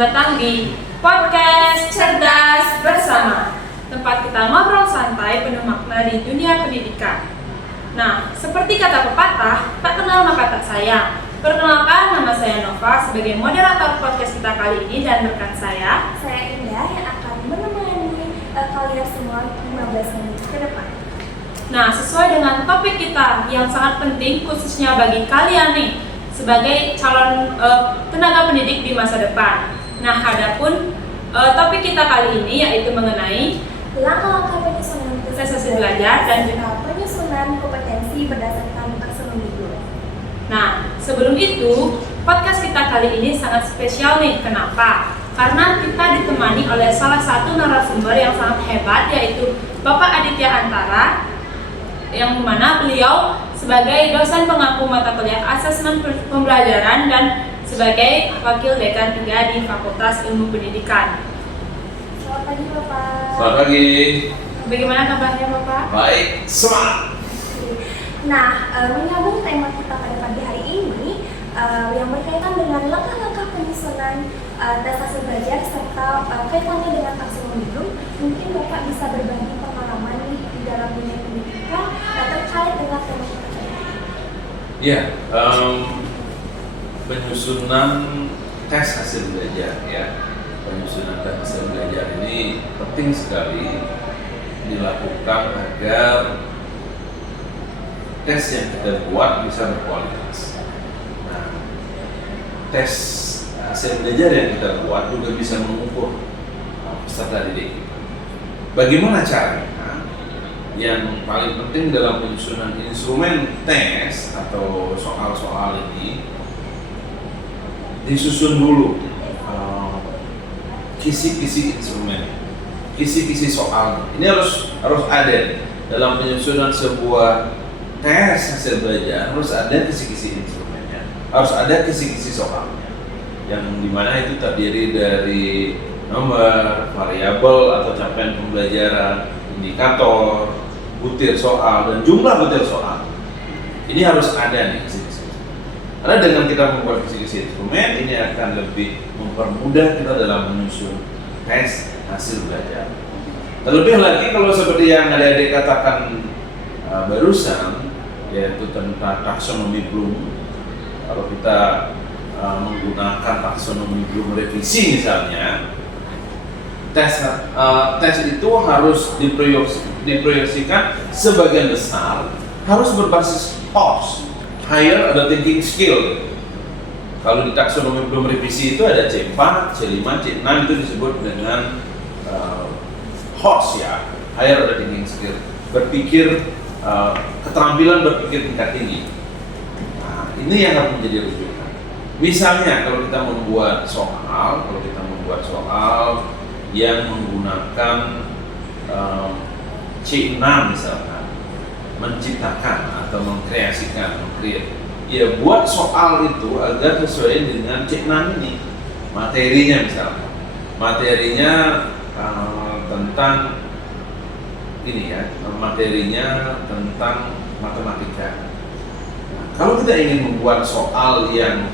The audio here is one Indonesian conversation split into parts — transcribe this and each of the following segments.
Selamat datang di Podcast Cerdas Bersama, tempat kita ngobrol santai penuh makna di dunia pendidikan. Nah, seperti kata pepatah, tak kenal maka tak sayang. Perkenalkan, nama saya Nova sebagai moderator podcast kita kali ini, dan rekan saya Indah yang akan menemani kalian semua 15 menit ke depan. Nah, sesuai dengan topik kita yang sangat penting khususnya bagi kalian nih sebagai calon tenaga pendidik di masa depan. Nah, adapun topik kita kali ini yaitu mengenai langkah-langkah penyusunan prestasi belajar dan juga penyusunan kompetensi berdasarkan taksonomi Bloom. Nah, sebelum itu, podcast kita kali ini sangat spesial nih. Kenapa? Karena kita ditemani oleh salah satu narasumber yang sangat hebat, yaitu Bapak Aditya Antara, yang mana beliau sebagai dosen pengampu mata kuliah asesmen pembelajaran dan sebagai wakil dekan 3 di Fakultas Ilmu Pendidikan. Selamat pagi Bapak. Selamat pagi. Bagaimana kabarnya Bapak? Baik, semangat. Nah, menyambung tema kita pada pagi hari ini yang berkaitan dengan langkah-langkah penyusunan tes hasil belajar serta kaitannya dengan taksonomi Bloom, mungkin Bapak bisa berbagi pengalaman di dalam dunia pendidikan terkait dengan tema kita kali ini. Ya, penyusunan tes hasil belajar ya. Penyusunan tes hasil belajar ini penting sekali dilakukan agar tes yang kita buat bisa berkualitas. Nah, tes hasil belajar yang kita buat juga bisa mengukur peserta didik kita. Bagaimana caranya? Yang paling penting dalam penyusunan instrumen tes atau soal-soal ini disusun dulu kisi-kisi instrumen, kisi-kisi soal. Ini harus ada dalam penyusunan sebuah tes hasil belajar. Harus ada kisi-kisi instrumennya, harus ada kisi-kisi soalnya, yang dimana itu terdiri dari nomor, variabel atau capaian pembelajaran, indikator, butir soal, dan jumlah butir soal. Ini harus ada nih kisi-kisi. Karena dengan kita membuat kisi-kisi instrumen, ini akan lebih mempermudah kita dalam menyusun tes hasil belajar. Terlebih lagi kalau seperti yang adik-adik katakan barusan, yaitu tentang taksonomi Bloom. Kalau kita menggunakan taksonomi Bloom revisi misalnya, tes itu harus diproyeksikan sebagian besar harus berbasis HOS, Higher Order Thinking Skill. Kalau di taksonomi Bloom revisi itu ada C4, C5, C6, itu disebut dengan HOS ya, Higher Order Thinking Skill. Berpikir, keterampilan berpikir tingkat tinggi. Nah, ini yang harus menjadi rujukan. Misalnya kalau kita membuat soal yang menggunakan C6 misalkan, menciptakan atau mengkreasikan, ya buat soal itu agar sesuai dengan C6 ini. Materinya misalkan, tentang ini ya, materinya tentang matematika. Nah, kalau kita ingin membuat soal yang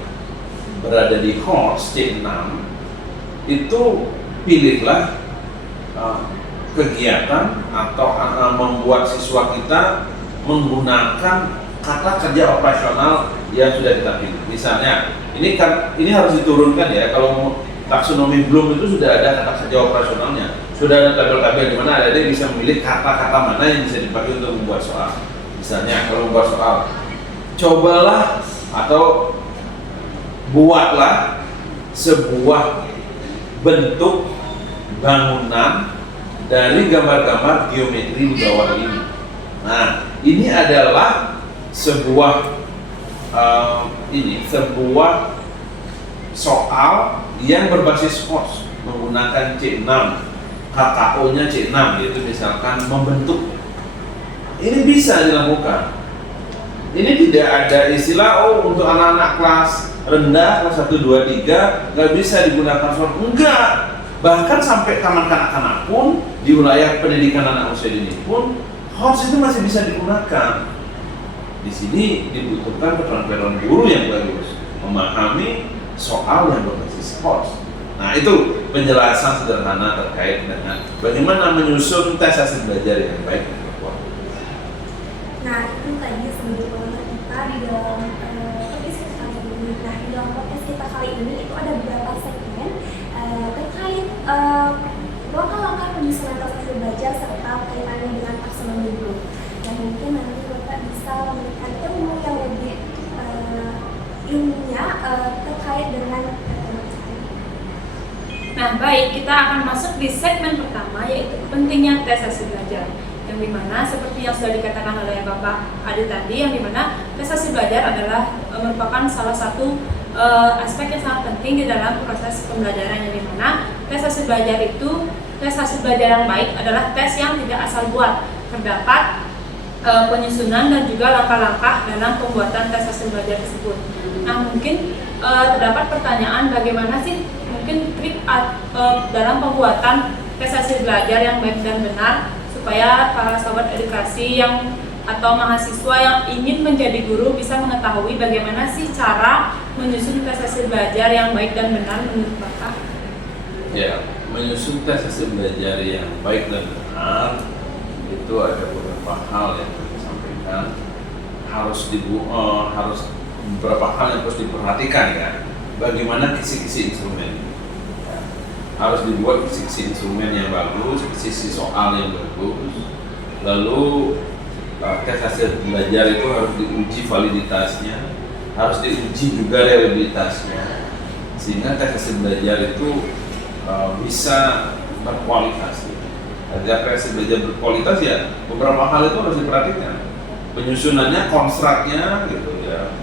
berada di HOS C6, itu pilihlah kegiatan atau membuat siswa kita menggunakan kata kerja operasional yang sudah kita pilih. Misalnya, ini harus diturunkan ya. Kalau taksonomi Bloom itu sudah ada kata kerja operasionalnya, sudah ada tabel-tabel di mana ada bisa memilih kata-kata mana yang bisa dipakai untuk membuat soal. Misalnya, kalau membuat soal, cobalah atau buatlah sebuah bentuk bangunan dari gambar-gambar geometri di bawah ini. Nah, ini adalah sebuah soal yang berbasis HOS menggunakan C6, KKO-nya C6, yaitu misalkan membentuk. Ini bisa dilakukan. Ini tidak ada istilah untuk anak-anak kelas rendah, kelas 1, 2, 3 nggak bisa digunakan soal. Enggak. Bahkan sampai taman kanak-kanak pun di wilayah pendidikan anak usia dini pun HOS itu masih bisa digunakan. Di sini dibutuhkan keterampilan guru yang bagus, memahami soal yang berbasis HOS. Nah, itu penjelasan sederhana terkait dengan bagaimana menyusun tes hasil belajar yang baik dan berkualitas. Nah, itu tadi sebagai pengantar kita di dalam podcast kita kali ini. Nah, di dalam podcast kita kali ini itu ada beberapa segmen terkait langkah-langkah penyusunan tes hasil belajar serta kaitannya dengan taksonomi Bloom. Dan mungkin nanti Bapak bisa memberikan ilmu yang lebih ilmiah terkait dengan Nah, baik, kita akan masuk di segmen pertama, yaitu pentingnya tes hasil belajar. Yang dimana seperti yang sudah dikatakan oleh Bapak Adi tadi, yang dimana tes hasil belajar adalah merupakan salah satu aspek yang sangat penting di dalam proses pembelajaran, yang dimana tes hasil belajar yang baik adalah tes yang tidak asal buat. Terdapat penyusunan dan juga langkah-langkah dalam pembuatan tes hasil belajar tersebut. Nah, mungkin terdapat pertanyaan bagaimana sih mungkin trik dalam pembuatan tes hasil belajar yang baik dan benar supaya para sahabat edukasi atau mahasiswa yang ingin menjadi guru bisa mengetahui bagaimana sih cara menyusun tes hasil belajar yang baik dan benar menurut Bapak? Ya, menyusun tes hasil belajar yang baik dan benar itu ada beberapa hal yang kita sampaikan, harus beberapa hal yang harus diperhatikan ya. Bagaimana kisi-kisi instrumen, ya, harus dibuat kisi-kisi instrumen yang bagus, kisi-kisi soal yang bagus. Lalu tes hasil belajar itu harus diuji validitasnya, harus diuji juga reliabilitasnya, sehingga tes hasil belajar itu bisa berkualitas. Agar tes hasil belajar berkualitas ya beberapa hal itu harus diperhatikan. Penyusunannya, konstruknya gitu ya.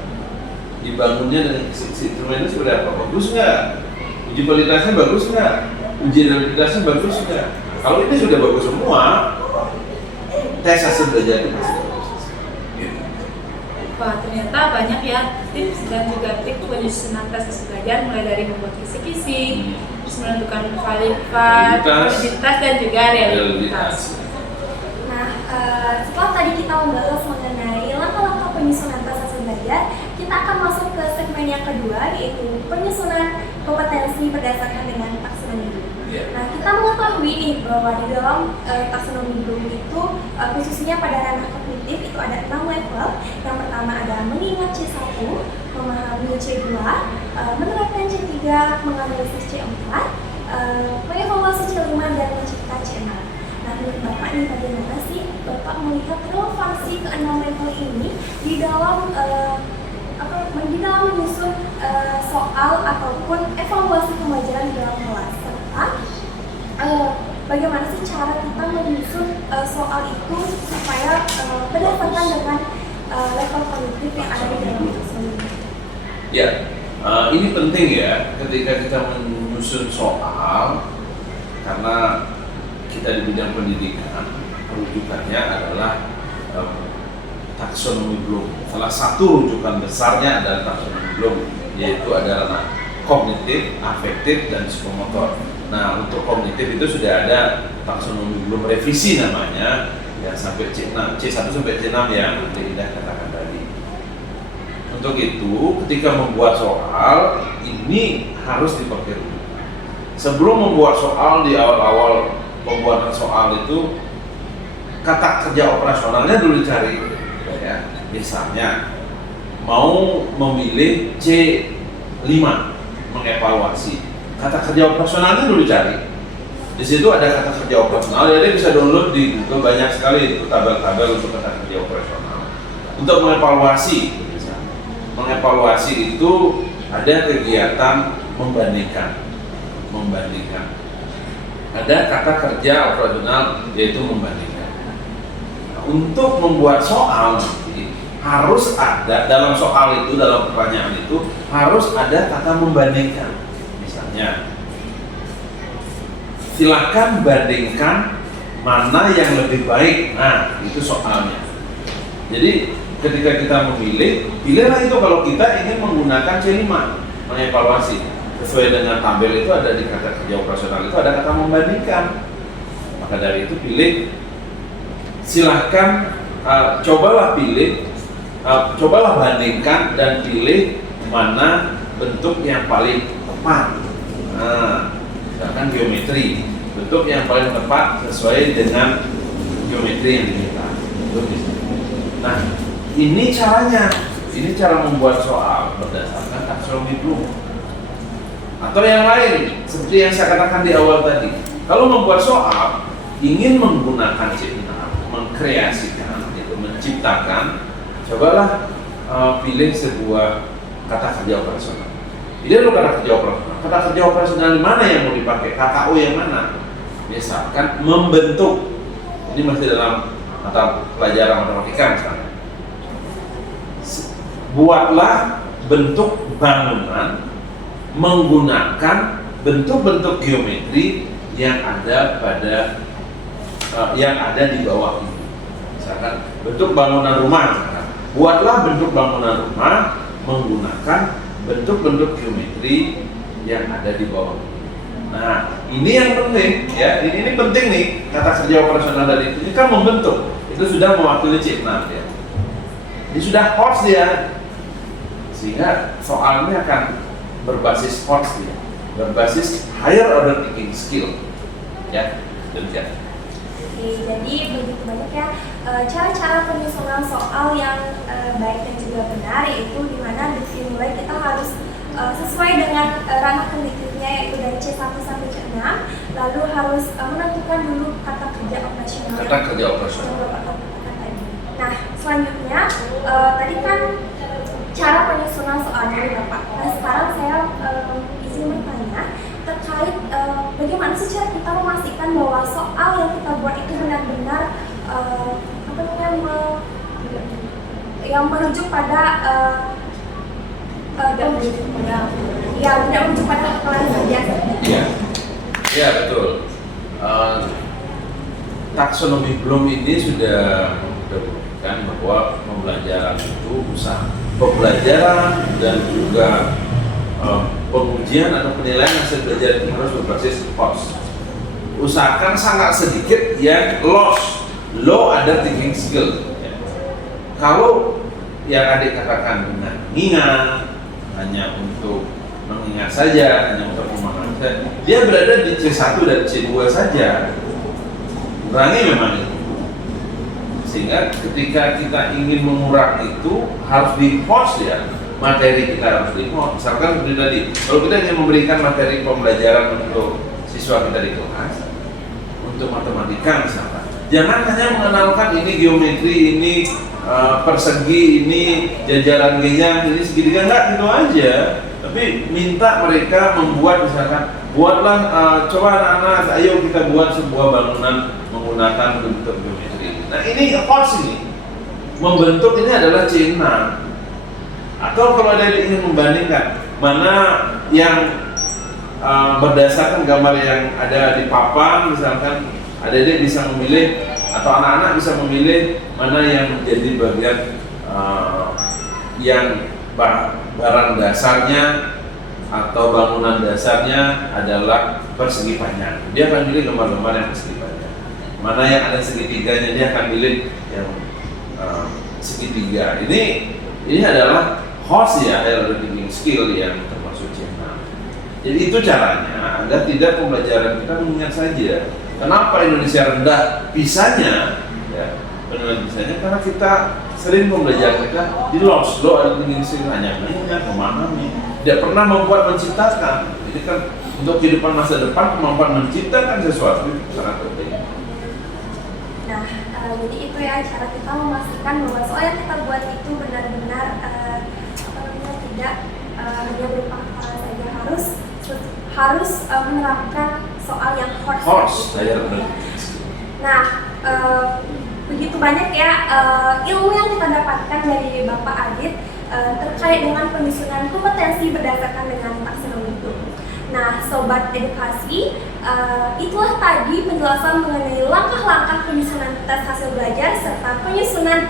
Dibangunnya dengan instrumennya seperti apa? Bagus nggak? Uji validitasnya bagus nggak? Uji reliabilitasnya bagus nggak? Kalau ini sudah bagus semua, tes hasil belajar itu pasti bagus. Gitu. Wah, ternyata banyak ya tips dan juga trik penyusunan tes hasil belajar, mulai dari membuat kisi-kisi, terus menentukan validitas dan juga realitas. Nah, setelah tadi kita membahas mengenai langkah-langkah penyusunan tes hasil belajar, kita akan masuk ke segmen yang kedua, yaitu penyusunan kompetensi berdasarkan dengan taksonomi Bloom. Nah, kita mengetahui nih bahwa di dalam taksonomi Bloom itu khususnya pada ranah kognitif itu ada 6 level. Yang pertama ada mengingat C1, memahami C2, menerapkan C3, menganalisis C4, mengevaluasi C5 dan mencipta C6. Nah, menurut Bapak nih bagaimana sih Bapak melihat relevansi ke-6 level ini di dalam menyusun soal ataupun evaluasi pembelajaran di dalam kelas, serta bagaimana sih cara kita menyusun soal itu supaya berdasarkan dengan level kognitif yang ada di dalam taksonomi. Ya, ini penting ya ketika kita menyusun soal, karena kita di bidang pendidikan, rujukannya adalah taksonomi Bloom. Salah satu rujukan besarnya adalah taksonomi Bloom, yaitu adalah kognitif, afektif, dan psikomotor. Nah, untuk kognitif itu sudah ada taksonomi Bloom revisi namanya, ya sampai C1 sampai C6 yang Indah katakan tadi. Untuk itu, ketika membuat soal, ini harus dipakai rujukan. Sebelum membuat soal, di awal-awal pembuatan soal itu kata kerja operasionalnya dulu dicari ya. Misalnya mau memilih C5 mengevaluasi, kata kerja operasionalnya dulu cari. Di situ ada kata kerja operasional, jadi bisa download di Google, banyak sekali itu tabel-tabel untuk kata kerja operasional. Untuk mengevaluasi, misalnya mengevaluasi itu ada kegiatan membandingkan. Ada kata kerja operasional yaitu membandingkan. Nah, untuk membuat soal nanti harus ada dalam soal itu, dalam pertanyaan itu harus ada kata membandingkan. Misalnya, silakan bandingkan mana yang lebih baik. Nah, itu soalnya. Jadi ketika kita memilih, pilihlah itu kalau kita ingin menggunakan C5 mengevaluasi. Sesuai dengan tabel itu ada di kata kerja operasional itu ada kata membandingkan. Maka dari itu pilih, silahkan cobalah bandingkan dan pilih mana bentuk yang paling tepat. Nah, misalkan geometri, bentuk yang paling tepat sesuai dengan geometri yang diminta. Nah, ini caranya. Ini cara membuat soal berdasarkan taksonomi Bloom. Atau yang lain, seperti yang saya katakan di awal tadi. Kalau membuat soal, ingin menggunakan C6, mengkreasikan, itu menciptakan, cobalah pilih sebuah kata kerja operasional. Pilih dulu kata kerja operasional. Kata kerja operasional mana yang mau dipakai? KKO yang mana? Misalkan membentuk. Ini masih dalam mata pelajaran matematika misalnya. Buatlah bentuk bangunan menggunakan bentuk-bentuk geometri yang ada di bawah ini. Misalkan bentuk bangunan rumah, misalkan. Buatlah bentuk bangunan rumah menggunakan bentuk-bentuk geometri yang ada di bawah ini. Nah, ini yang penting ya. Ini penting nih kata kerja operasional tadi. Ini kan membentuk. Itu sudah mewakili C6 ya. Ini sudah HOTS dia. Sehingga soalnya akan berbasis HOTS dia, berbasis higher order thinking skill, ya, demikian. Oke, jadi begitu banyak ya cara-cara penyusunan soal yang baik dan juga benar, yaitu dimana dimulai kita harus sesuai dengan ranah kognitifnya, yaitu dari C1 sampai C6, lalu harus menentukan dulu kata kerja operasional. Kata kerja operasional. Nah, selanjutnya tadi kan cara penyusunan soalnya nih Bapak. Nah, sekarang saya izin bertanya terkait bagaimana sih cara kita memastikan bahwa soal yang kita buat itu benar-benar yang merujuk pada tidak merujuk pada kelas saja. Iya betul. Taksonomi Bloom ini sudah membuktikan bahwa pembelajaran itu usaha pembelajaran dan juga pengujian atau penilaian hasil belajar itu harus berbasis HOTS. Usahakan sangat sedikit yang low order thinking skill. Kalau yang adik katakan dengan ingat, hanya untuk mengingat saja, hanya untuk memahami saja, dia berada di C1 dan C2 saja. Kurangi memang itu. Sehingga ketika kita ingin mengurangi itu harus di HOTS ya, materi kita harus di HOTS. Misalkan seperti tadi, kalau kita ingin memberikan materi pembelajaran untuk siswa kita di kelas, untuk matematika misalkan, jangan hanya mengenalkan ini geometri, ini persegi, ini jajaran G-nya, ini segitiga, enggak gitu aja. Tapi minta mereka membuat, misalkan buatlah, coba anak-anak, ayo kita buat sebuah bangunan menggunakan bentuk geometri. Nah ini HOTS ini, membentuk ini adalah C6. Atau kalau ada yang ingin membandingkan mana yang berdasarkan gambar yang ada di papan, misalkan adik-adik bisa memilih atau anak-anak bisa memilih mana yang menjadi bagian yang barang dasarnya atau bangunan dasarnya adalah persegi panjang. Dia akan pilih gambar-gambar yang persegi panjang. Mana yang ada segitiganya, dia akan pilih yang segitiga. Ini adalah HOTS ya, order thinking skill yang termasuk C6. Jadi itu caranya agar tidak pembelajaran kita mengingat saja. Kenapa Indonesia rendah pisanya? Ya, penilaian pisanya karena kita sering pembelajaran kita di low order thinking skill, hanya mengingat, memahami, tidak pernah membuat menciptakan. Jadi kan untuk kehidupan masa depan kemampuan menciptakan sesuatu itu sangat penting. Nah, jadi itu ya cara kita memastikan bahwa soal yang kita buat itu benar-benar tidak hanya berupa hafalan saja, harus menerapkan soal yang HOTS. Nah, begitu banyak ya ilmu yang kita dapatkan dari Bapak Adit terkait dengan penyusunan kompetensi berdasarkan dengan taksonomi itu. Nah, Sobat Edukasi, itulah tadi penjelasan mengenai langkah-langkah penyusunan tes hasil belajar serta penyusunan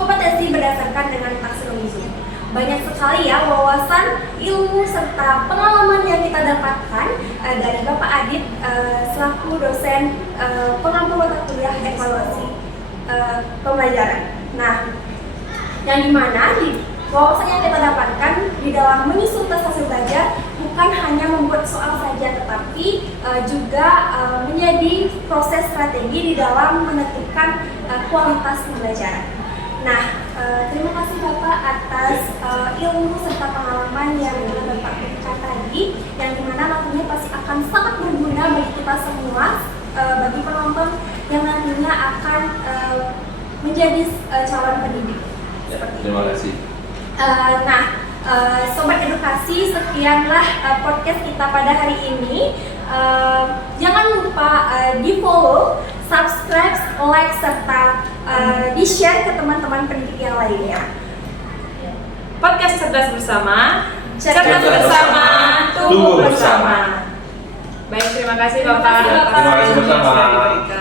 kompetensi berdasarkan dengan taksonomi itu. Banyak sekali ya wawasan, ilmu, serta pengalaman yang kita dapatkan dari Bapak Adit selaku dosen pengampu mata kuliah evaluasi pembelajaran. Nah, yang dimana wawasan yang kita dapatkan di dalam menyusun tes hasil belajar bukan hanya membuat soal saja, tetapi juga menjadi proses strategi di dalam menentukan kualitas pembelajaran. Nah, terima kasih Bapak atas ilmu serta pengalaman yang telah Bapak berikan tadi, yang dimana nantinya pasti akan sangat berguna bagi kita semua, bagi penonton yang nantinya akan menjadi calon pendidik. Terima kasih. Sobat Edukasi, sekianlah podcast kita pada hari ini. Jangan lupa di-follow, subscribe, like, serta di-share ke teman-teman pendidik yang lainnya. Podcast Cerdas Bersama, Cerdas bersama, tumbuh bersama. Baik, terima kasih Bapak. Terima kasih, Bapak. Terima kasih Atas bersama. yang diberikan.